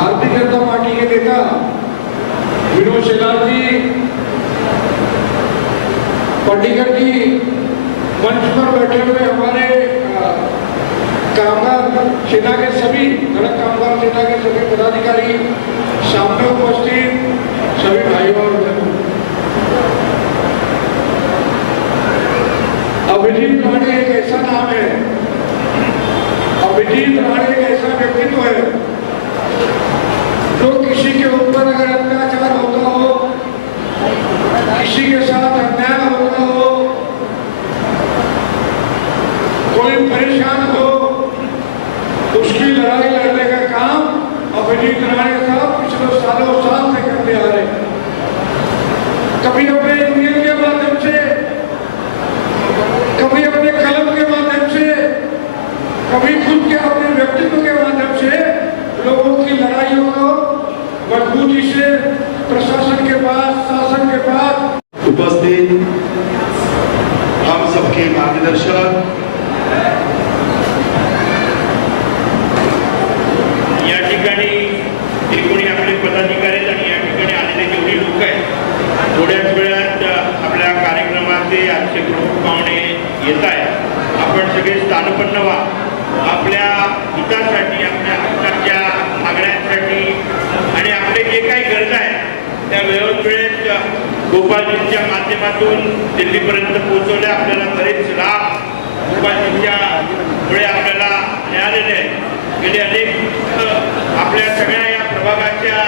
Bharatiya Janata party के नेता विनोद शेलार जी, पंडिकर जी, मंच पर बैठे हुए हमारे कामगार सेना के सभी सड़क कामगार सेना के सभी पदाधिकारी, सामने उपस्थित सभी भाइयों और बहनों, अभिजीत राणे एक ऐसा नाम है, अभिजीत राणे एक ऐसा व्यक्तित्व है जो किसी के ऊपर अगर अत्याचार होता हो, किसी के साथ अन्याय होता हो, कोई परेशान हो, उसकी लड़ाई लड़ने का काम अभिजीत राणे साहब पिछले सालों साल से करते आ रहे हैं। कभी अपने यूनियन के माध्यम से, कभी अपने कलम के माध्यम से, कभी खुद के अपने व्यक्तित्व के माध्यम से लोगों की लड़ाइयों को मजबूती से प्रशासन के पास, शासन के पास उपस्थित हम सबके मार्गदर्शक, या ठिकाणी एकूण आपले पदाधिकारी आणि या ठिकाणी आलेले जेवढे लोक आहेत, थोड्याच वेळात आपल्या कार्यक्रमाचे आजचे प्रमुख पाहुणे येत आहेत. आपण सगळे स्थानपन्न व्हा. आपल्या हितासाठी, आपल्या हक्काच्या मागण्यांसाठी आणि आपले जे काही गरजा आहेत त्या वेळोवेळेत गोपालजींच्या माध्यमातून दिल्लीपर्यंत पोहोचवल्या. आपल्याला बरेच लाभ गोपालजींच्या मुळे आपल्याला मिळालेले आहेत. गेले अनेक आपल्या सगळ्या या प्रभागाच्या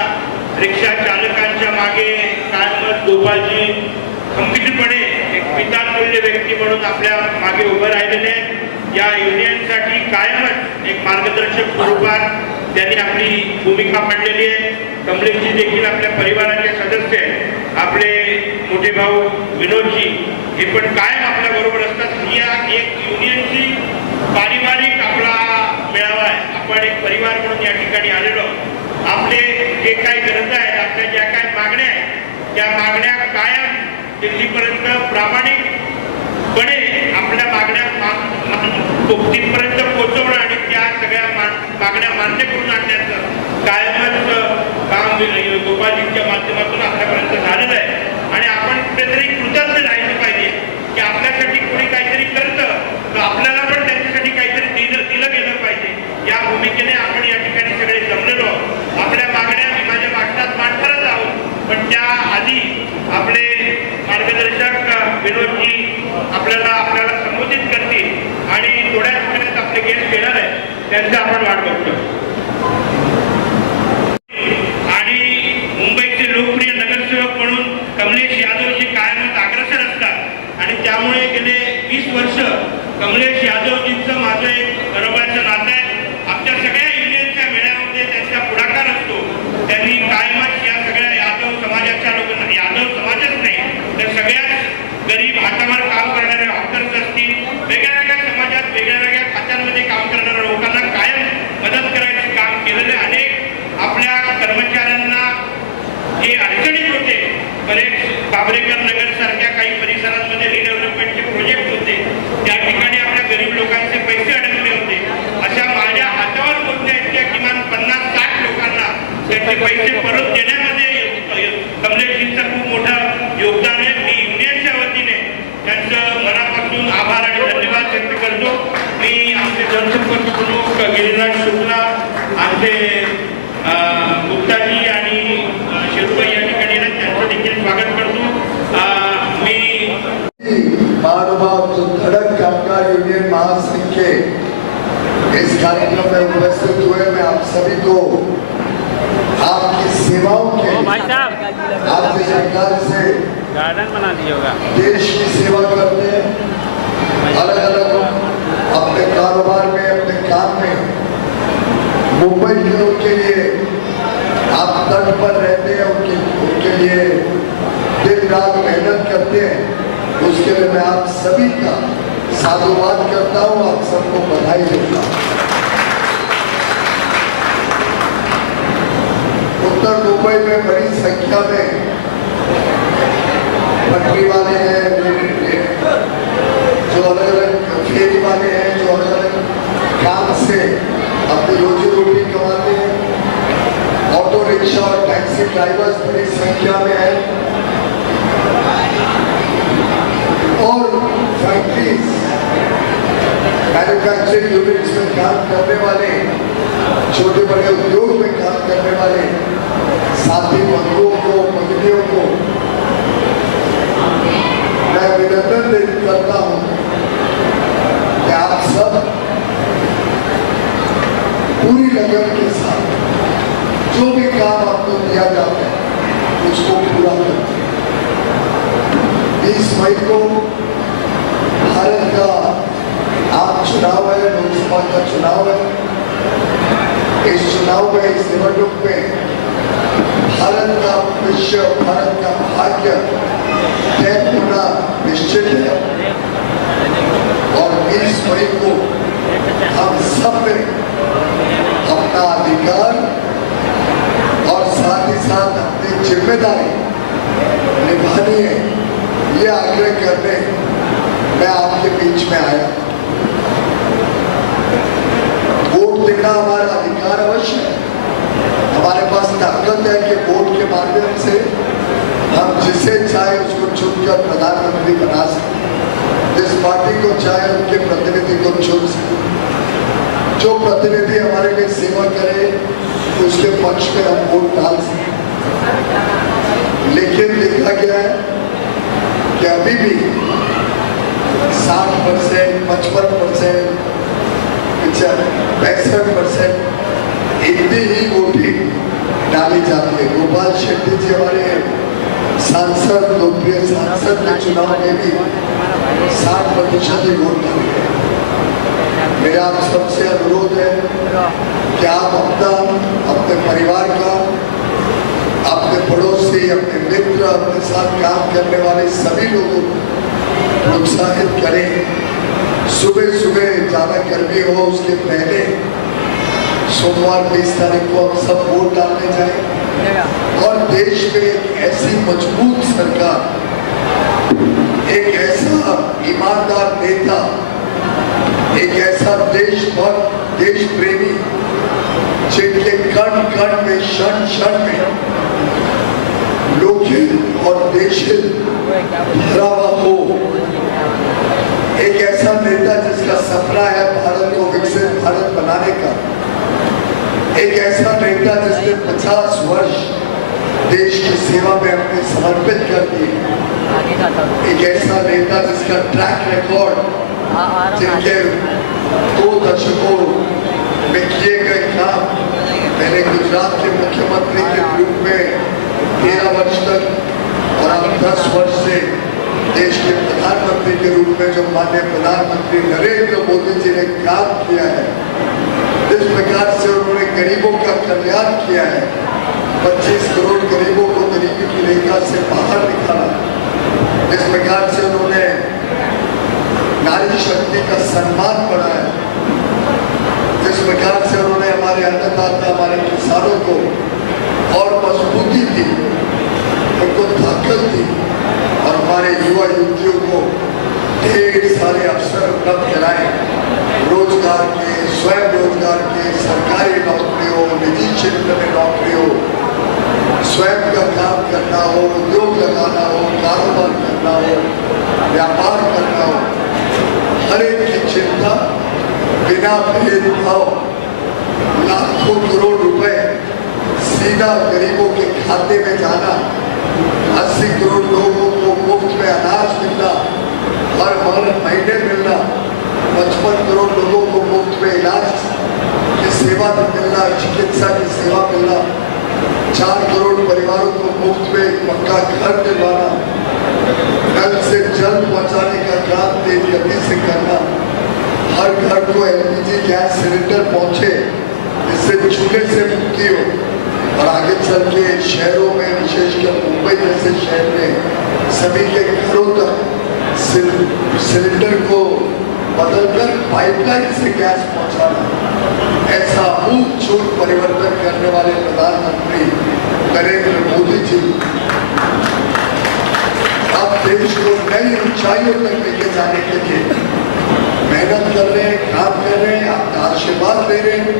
रिक्षा चालकांच्या मागे कायमच गोपालजी खंबीरपणे एक पितातुल्य व्यक्ती म्हणून आपल्या मागे उभं राहिलेले आहेत. या युनियनसाठी कायमच एक मार्गदर्शक स्वरूपात त्यांनी आपली भूमिका मांडलेली आहे. कमलेशजी देखील आपल्या परिवाराचे सदस्य आहेत. आपले मोठे भाऊ विनोदजी हे पण कायम आपल्या बरोबर असतात. या एक युनियनची पारिवारिक आपला मेळावा आहे. आपण एक परिवार म्हणून या ठिकाणी आलेलो. आपले जे काही गरजा आहेत, आपल्या ज्या काही मागण्या आहेत, त्या मागण्या कायम दिल्लीपर्यंत प्रामाणिकपणे आपल्या मागण्या तिथपर्यंत पोहोचवणं आणि त्या सगळ्या मागण्या मान्य करून आणण्याचं कायमच काम गोपालजींच्या माध्यमातून आपल्यापर्यंत झालेलं आहे. आणि आपण कुठेतरी कृतज्ञ राहिलं पाहिजे की आपल्यासाठी कोणी काहीतरी करतं तर आपल्याला पण त्यांच्यासाठी काहीतरी दिलं गेलं पाहिजे. या भूमिकेने आपण या ठिकाणी सगळे जमलेलो. आपल्या मागण्या मी माझ्या भाषणात मांडणारच आहोत, पण त्या आधी आपले मार्गदर्शक विनोदजी आपल्याला संबोधित करतील आणि थोड्याच वेळात आपले गेस्ट येणार आहे, त्यांचं आपण वाट बघतो. आणि मुंबईचे लोकप्रिय नगरसेवक म्हणून कमलेश यादवजी कायमच अग्रसर असतात आणि त्यामुळे गेले 20 वर्ष कमलेश यादवजींचं माझं एक घरोबाचं नातं आहे. आमच्या सगळ्या युनियनच्या मेळाव्यामध्ये त्यांचा पुढाकार असतो. त्यांनी कायमच या सगळ्या यादव समाजाच्या लोकांना, यादव समाजच नाही तर सगळ्याच गरीब हातावर काम करणारे हॉकर्स असतील, वेगळ्या वेगळ्या समाजात वेगळ्या वेगळ्या खात्यांमध्ये काम करणाऱ्या लोकांना कायम मदत करायचं काम केलेले. अनेक आपल्या कर्मचाऱ्यांना जे अडचणीत होते, बरेच बाबरेकर नगर सारख्या काही परिसरांमध्ये रिडेव्हलपमेंटचे प्रोजेक्ट होते, त्या ठिकाणी आपल्या गरीब लोकांचे पैसे अडकले होते. अशा माझ्या हातावर पोहोचण्या इतक्या किमान 50-60 लोकांना त्यांचे पैसे परत देण्यामध्ये कमलेशजींचं खूप मोठं योगदान आहे. मी युनियनच्या वतीने त्यांचं मनापासून आभार आणि धन्यवाद व्यक्त करतो. मी आमचे जनसंपर्क प्रमुख गिरीराज शुक्ला, आमचे गुप्ताजी आणि शेरुबाई या ठिकाणी त्यांचं देखील स्वागत करतो. मी महानुभाव धड़क कामगार यूनियन महासंघ के इस कार्यक्रम में उपस्थित हुए मैं आप सभी को आपकी सेवाओं के, आपकी सरकार से गार्डन बना दिया होगा, देश की सेवा करते हैं, अलग अलग अपने कारोबार में, अपने काम में मुंबई के लोग के लिए आप तट पर रहते हैं, उनके लिए दिन रात मेहनत करते हैं. उसके लिए मैं आप सभी का साधुवाद करता हूँ, आप सबको बधाई देता हूँ. उत्तर मुंबई में बड़ी संख्या में पटरी वाले हैं, जो अलग अलग फेरी वाले हैं, जो अलग अलग काम से अपनी रोजी रोटी कमाते हैं. ड्राइवर्स बड़ी संख्या में हैं और फैक्ट्रीज मैन्युफैक्चरिंग यूनिट्स में काम करने वाले, छोटे बड़े उद्योग में काम करने वाले साथी बंधुओं को, मंत्रियों को मैं अभिनंदन करता हूं कि आप सब पूरी लगन के साथ जो भी काम आपको दिया जाता है उसको पूरा करते हैं। 20 मई को भारत का आम चुनाव है, लोकसभा का चुनाव है। इस चुनाव में, इस निवडणूक में भारत का भविष्य, भारत का भाग्य तय होना निश्चित है और 20 मई को हम सब ने अपना अधिकार और साथ ही साथ अपनी जिम्मेदारी निभानी है, ये आग्रह करने मैं आपके बीच में आया। वोट देना हमारा अधिकार अवश्य है, हमारे पास ताकत है कि वोट के माध्यम से हम जिसे चाहे उसको चुनकर प्रधानमंत्री बना सकते, जिस पार्टी को चाहे उनके प्रतिनिधि को चुन सकते, जो प्रतिनिधि हमारे लिए सेवा करे उसके पक्ष में हम वोट डाल सकते। लेकिन देखा गया है कि अभी भी 60%, 55%, 65% इतनी ही वोटिंग डाली जाती है। गोपाल शेट्टी जी हमारे सांसद, लोकप्रिय सांसद के चुनाव में भी 60% ही वोट डाले गए। मेरा आप सबसे अनुरोध है कि आप अपने परिवार का, अपने पड़ोसी, अपने मित्र, अपने साथ काम करने वाले सभी लोगों को प्रोत्साहित करें। सुबह सुबह ज्यादा गर्मी हो उसके पहले सोमवार 20 तारीख को हम सब वोट डालने जाएं और देश में एक ऐसी मजबूत सरकार, एक ऐसा ईमानदार नेता, एक ऐसा देशभक्त, देश प्रेमी जिनके कण कण में, क्षण क्षण में लोकहित और देशहित भरा हुआ हो, एक ऐसा नेता जिसका सपना है भारत को विकसित भारत बनाने का, एक ऐसा नेता जिसने 50 वर्ष देश की सेवा में अपने समर्पित कर दिए, एक ऐसा नेता जिसका ट्रैक रिकॉर्ड, जिनके 2 दशकों में किए गए काम, मैंने गुजरात के मुख्यमंत्री के रूप में 13 वर्ष तक और अब 10 वर्ष से देश के प्रधानमंत्री के रूप में जो माननीय प्रधानमंत्री नरेंद्र मोदी जी ने काम किया है, जिस प्रकार से उन्होंने गरीबों का कल्याण किया है, 25 करोड़ गरीबों को गरीबी की रेखा से बाहर निकाला, जिस प्रकार से उन्होंने नारी शक्ति का सम्मान बढ़ाया, जिस प्रकार से उन्होंने हमारे अन्नदाता, हमारे किसानों को और मजबूती दी, उनको ताकत दी और हमारे युवा युवतियों को ढेर सारे अवसर उपलब्ध कराए, रोजगार के, स्वयं रोजगार के, सरकारी नौकरी हो, निजी क्षेत्र में नौकरी हो, स्वयं का काम करना हो, उद्योग लगाना हो, कारोबार करना हो, व्यापार करना हो, हर एक की चिंता बिना भेदभाव लाखों करोड़ रुपए सीधा गरीबों के खाते में जाना, 80 करोड़ लोगों को मुफ्त में अनाज मिलना, हर महीने मिलना, 55 करोड़ लोगों को मुफ्त में इलाज की सेवा मिलना, चिकित्सा की सेवा मिलना, 4 करोड़ परिवारों को मुफ्त में पक्का घर दिलवाना, नल से जल पहुंचाने का काम तेज गति से करना, हर घर को एलपीजी गैस सिलेंडर पहुंचे जिससे चूल्हे से मुक्ति हो और आगे चल के शहरों में, विशेषकर मुंबई जैसे शहर में सभी के घरों तक सिलेंडर को बदलकर पाइपलाइन से गैस पहुंचाना, ऐसा अभूतपूर्व परिवर्तन करने वाले प्रधानमंत्री नरेंद्र मोदी जी अब देश को नई ऊंचाइयों तक लेके जाने के लिए मेहनत कर रहे हैं, काम कर रहे हैं, आपका आशीर्वाद दे रहे हैं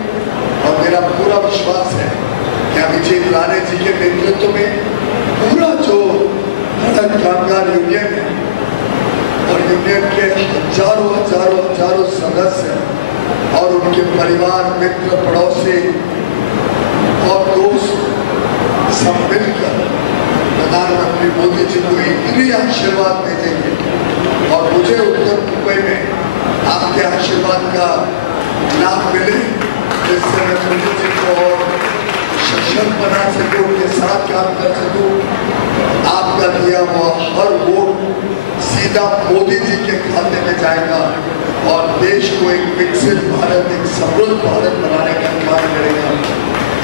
और मेरा पूरा विश्वास है क्या विजय राणे जी के नेतृत्व में पूरा जो धड़क कामगार यूनियन है और यूनियन के हजारों सदस्य और उनके परिवार, मित्र, पड़ोसी और दोस्त सब मिलकर प्रधानमंत्री मोदी जी को इतनी आशीर्वाद भेजेंगे और मुझे उत्तर मुंबई में आपके आशीर्वाद का लाभ मिले, जिससे मैं मोदी जी को और सशक्त बना सकूं, उनके साथ काम कर सकूं। आपका दिया हुआ हर वोट सीधा मोदी जी के खाते में जाएगा और देश को एक विकसित भारत, एक समृद्ध भारत बनाने का काम करेगा।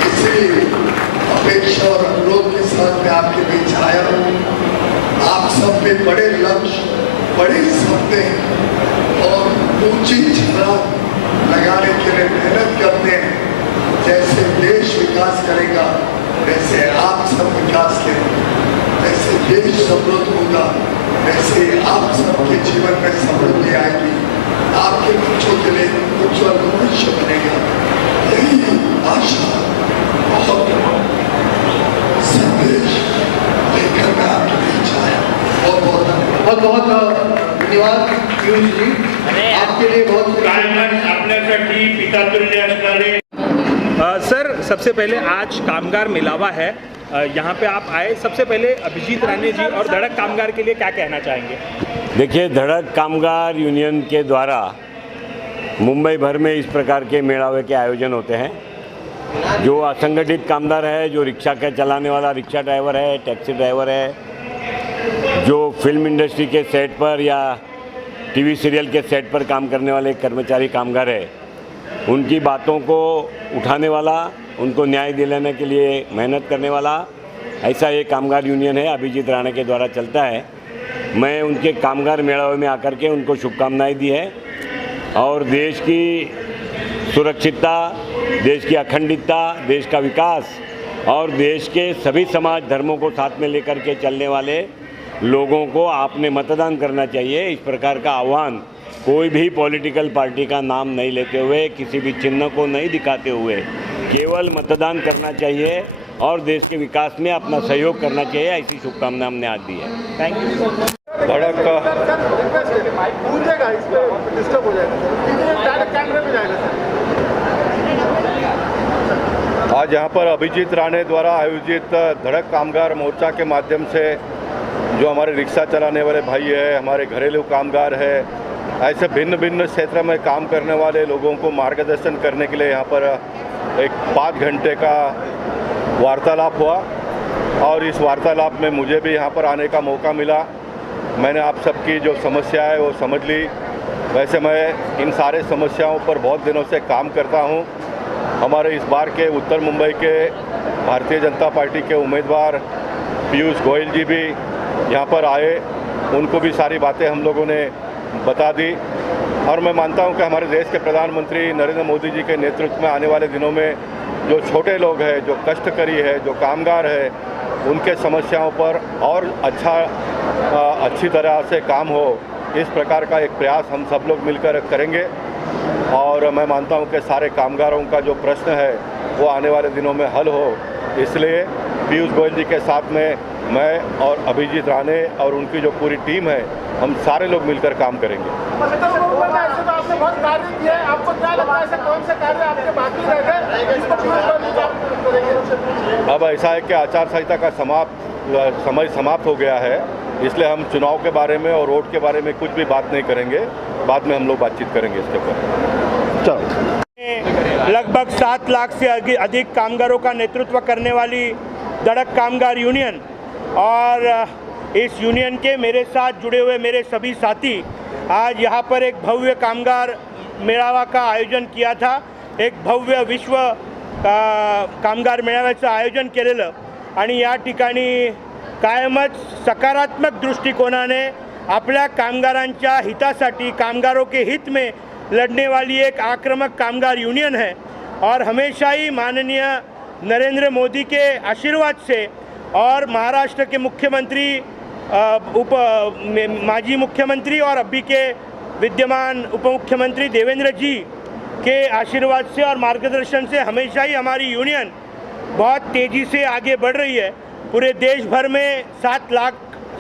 इसलिए अपेक्षा और अनुरोध के साथ मैं आपके बीच आया हूँ। आप सब में बड़े लक्ष्य, बड़े सपने और ऊंची छलांग लगाने के लिए मेहनत करते हैं। जैसे देश विकास करेगा वैसे आप सब विकास करेंगे, वैसे देश समृद्ध होगा, वैसे आप सबके जीवन में समृद्धि आएगी, आपके बच्चों के लिए उज्जवल भविष्य बनेगा। यही आशा और संदेश लेकर मैं आपके बीच आया। बहुत बहुत धन्यवाद पीयूष जी, आपके लिए बहुत कायमच आपल्यासाठी पितातुल्य असणारे सर, सबसे पहले आज कामगार मिलावा है, यहाँ पे आप आए। सबसे पहले अभिजीत राणे जी और धड़क कामगार के लिए क्या कहना चाहेंगे? देखिए, धड़क कामगार यूनियन के द्वारा मुंबई भर में इस प्रकार के मेड़ावे के आयोजन होते हैं। जो असंगठित कामगार है, जो रिक्शा का चलाने वाला रिक्शा ड्राइवर है, टैक्सी ड्राइवर है, जो फिल्म इंडस्ट्री के सेट पर या टीवी सीरियल के सेट पर काम करने वाले कर्मचारी कामगार है, उनकी बातों को उठाने वाला, उनको न्याय दिलाने के लिए मेहनत करने वाला ऐसा एक कामगार यूनियन है, अभिजीत राणे के द्वारा चलता है। मैं उनके कामगार मेड़ावे में आकर के उनको शुभकामनाएं दी है और देश की सुरक्षितता, देश की अखंडता, देश का विकास और देश के सभी समाज धर्मों को साथ में लेकर के चलने वाले लोगों को आपने मतदान करना चाहिए, इस प्रकार का आह्वान कोई भी पॉलिटिकल पार्टी का नाम नहीं लेते हुए, किसी भी चिन्ह को नहीं दिखाते हुए केवल मतदान करना चाहिए और देश के विकास में अपना सहयोग करना चाहिए, ऐसी शुभकामना हमने आज दी है। Thank you. धड़क पूछेगा, इस पे डिस्टर्ब हो जाएगा, डायरेक्ट कैमरे में जाएगा सर। आज यहाँ पर अभिजीत राणे द्वारा आयोजित धड़क कामगार मोर्चा के माध्यम से जो हमारे रिक्शा चलाने वाले भाई है, हमारे घरेलू कामगार है, ऐसे भिन्न भिन्न क्षेत्र में काम करने वाले लोगों को मार्गदर्शन करने के लिए यहाँ पर एक 5 घंटे का वार्तालाप हुआ और इस वार्तालाप में मुझे भी यहाँ पर आने का मौका मिला। मैंने आप सबकी जो समस्या है वो समझ ली। वैसे मैं इन सारे समस्याओं पर बहुत दिनों से काम करता हूँ। हमारे इस बार के उत्तर मुंबई के भारतीय जनता पार्टी के उम्मीदवार पीयूष गोयल जी भी यहाँ पर आए, उनको भी सारी बातें हम लोगों ने बता दी और मैं मानता हूं कि हमारे देश के प्रधानमंत्री नरेंद्र मोदी जी के नेतृत्व में आने वाले दिनों में जो छोटे लोग हैं, जो कष्टकरी है, जो कामगार है, उनके समस्याओं पर और अच्छी तरह से काम हो, इस प्रकार का एक प्रयास हम सब लोग मिलकर करेंगे और मैं मानता हूं कि सारे कामगारों का जो प्रश्न है वो आने वाले दिनों में हल हो। इसलिए पीयूष गोयल जी के साथ में मैं और अभिजीत राणे और उनकी जो पूरी टीम है, हम सारे लोग मिलकर काम करेंगे। आपने बहुत कार्य किए, आपको क्या लगता है ऐसे कौन से कार्य आपके बाकी रह गए? अब ऐसा है कि आचार संहिता का समय समाप्त हो गया है, इसलिए हम चुनाव के बारे में और वोट के बारे में कुछ भी बात नहीं करेंगे। बाद में हम लोग बातचीत करेंगे इसके ऊपर। लगभग 7 लाख से अधिक कामगारों का नेतृत्व करने वाली धड़क कामगार यूनियन और इस यूनियन के मेरे साथ जुड़े हुए मेरे सभी साथी आज यहाँ पर एक भव्य कामगार मेळावा का आयोजन किया था। एक भव्य विश्व कामगार मेळाव्याचं आयोजन केलेलं आणि या ठिकाणी कायमच सकारात्मक दृष्टिकोनाने आपल्या कामगारांच्या हितासाठी, कामगारों के हित में लड़ने वाली एक आक्रामक कामगार यूनियन है और हमेशा ही माननीय नरेंद्र मोदी के आशीर्वाद से और महाराष्ट्र के मुख्यमंत्री, माजी मुख्यमंत्री और अभी के विद्यमान उप मुख्यमंत्री देवेंद्र जी के आशीर्वाद से और मार्गदर्शन से हमेशा ही हमारी यूनियन बहुत तेज़ी से आगे बढ़ रही है, पूरे देश भर में 7 लाख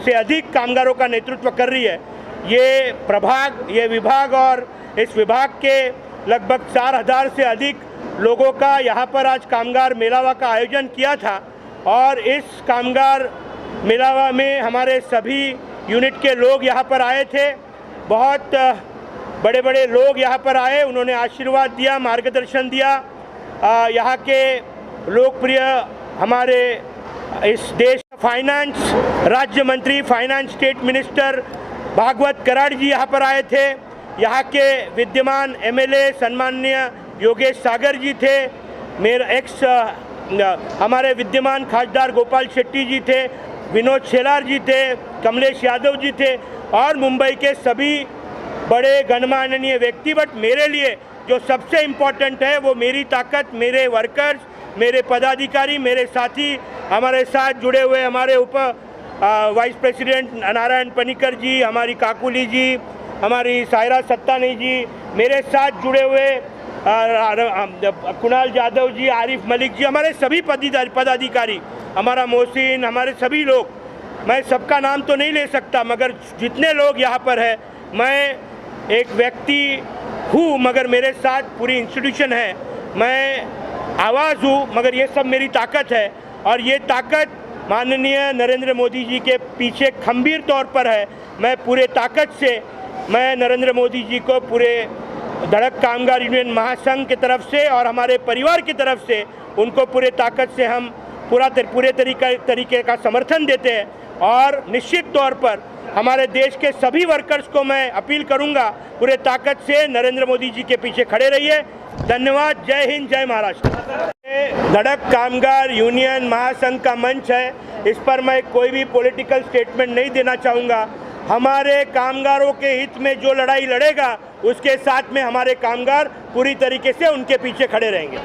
से अधिक कामगारों का नेतृत्व कर रही है। ये विभाग और इस विभाग के लगभग 4,000 से अधिक लोगों का यहाँ पर आज कामगार मेलावा का आयोजन किया था और इस कामगार मेलावा में हमारे सभी यूनिट के लोग यहाँ पर आए थे। बहुत बड़े बड़े लोग यहाँ पर आए, उन्होंने आशीर्वाद दिया, मार्गदर्शन दिया। यहाँ के लोकप्रिय हमारे इस देश फाइनेंस राज्य मंत्री, finance state minister Bhagwat Karad ji यहाँ पर आए थे। यहाँ के विद्यमान एमएलए सम्माननीय योगेश सागर जी थे, हमारे विद्यमान खासदार गोपाल शेट्टी जी थे, विनोद शेलार जी थे, कमलेश यादव जी थे और मुंबई के सभी बड़े गणमान्य व्यक्ति। बट मेरे लिए जो सबसे इम्पोर्टेंट है वो मेरी ताकत, मेरे वर्कर्स, मेरे पदाधिकारी, मेरे साथी, हमारे साथ जुड़े हुए हमारे वाइस प्रेसिडेंट नारायण पनिकर जी, हमारी काकुली जी, हमारी सायरा सत्तानी जी, मेरे साथ जुड़े हुए कुणाल यादव जी, आरिफ मलिक जी, हमारे सभी पदाधिकारी, हमारा मोहसिन, हमारे सभी लोग, मैं सबका नाम तो नहीं ले सकता मगर जितने लोग यहाँ पर है, मैं एक व्यक्ति हूँ मगर मेरे साथ पूरी इंस्टीट्यूशन है, मैं आवाज़ हूँ मगर ये सब मेरी ताकत है और ये ताकत माननीय नरेंद्र मोदी जी के पीछे खंभीर तौर पर है। मैं पूरे ताकत से मैं नरेंद्र मोदी जी को पूरे धड़क कामगार यूनियन महासंघ की तरफ से और हमारे परिवार की तरफ से उनको पूरे ताकत से हम पूरे तरीके का समर्थन देते हैं और निश्चित तौर पर हमारे देश के सभी वर्कर्स को मैं अपील करूंगा पूरे ताकत से नरेंद्र मोदी जी के पीछे खड़े रहिए। धन्यवाद। जय हिंद, जय महाराष्ट्र। धड़क कामगार यूनियन महासंघ का मंच है, इस पर मैं कोई भी पॉलिटिकल स्टेटमेंट नहीं देना चाहूँगा। हमारे कामगारों के हित में जो लड़ाई लड़ेगा उसके साथ में हमारे कामगार पूरी तरीके से उनके पीछे खड़े रहेंगे।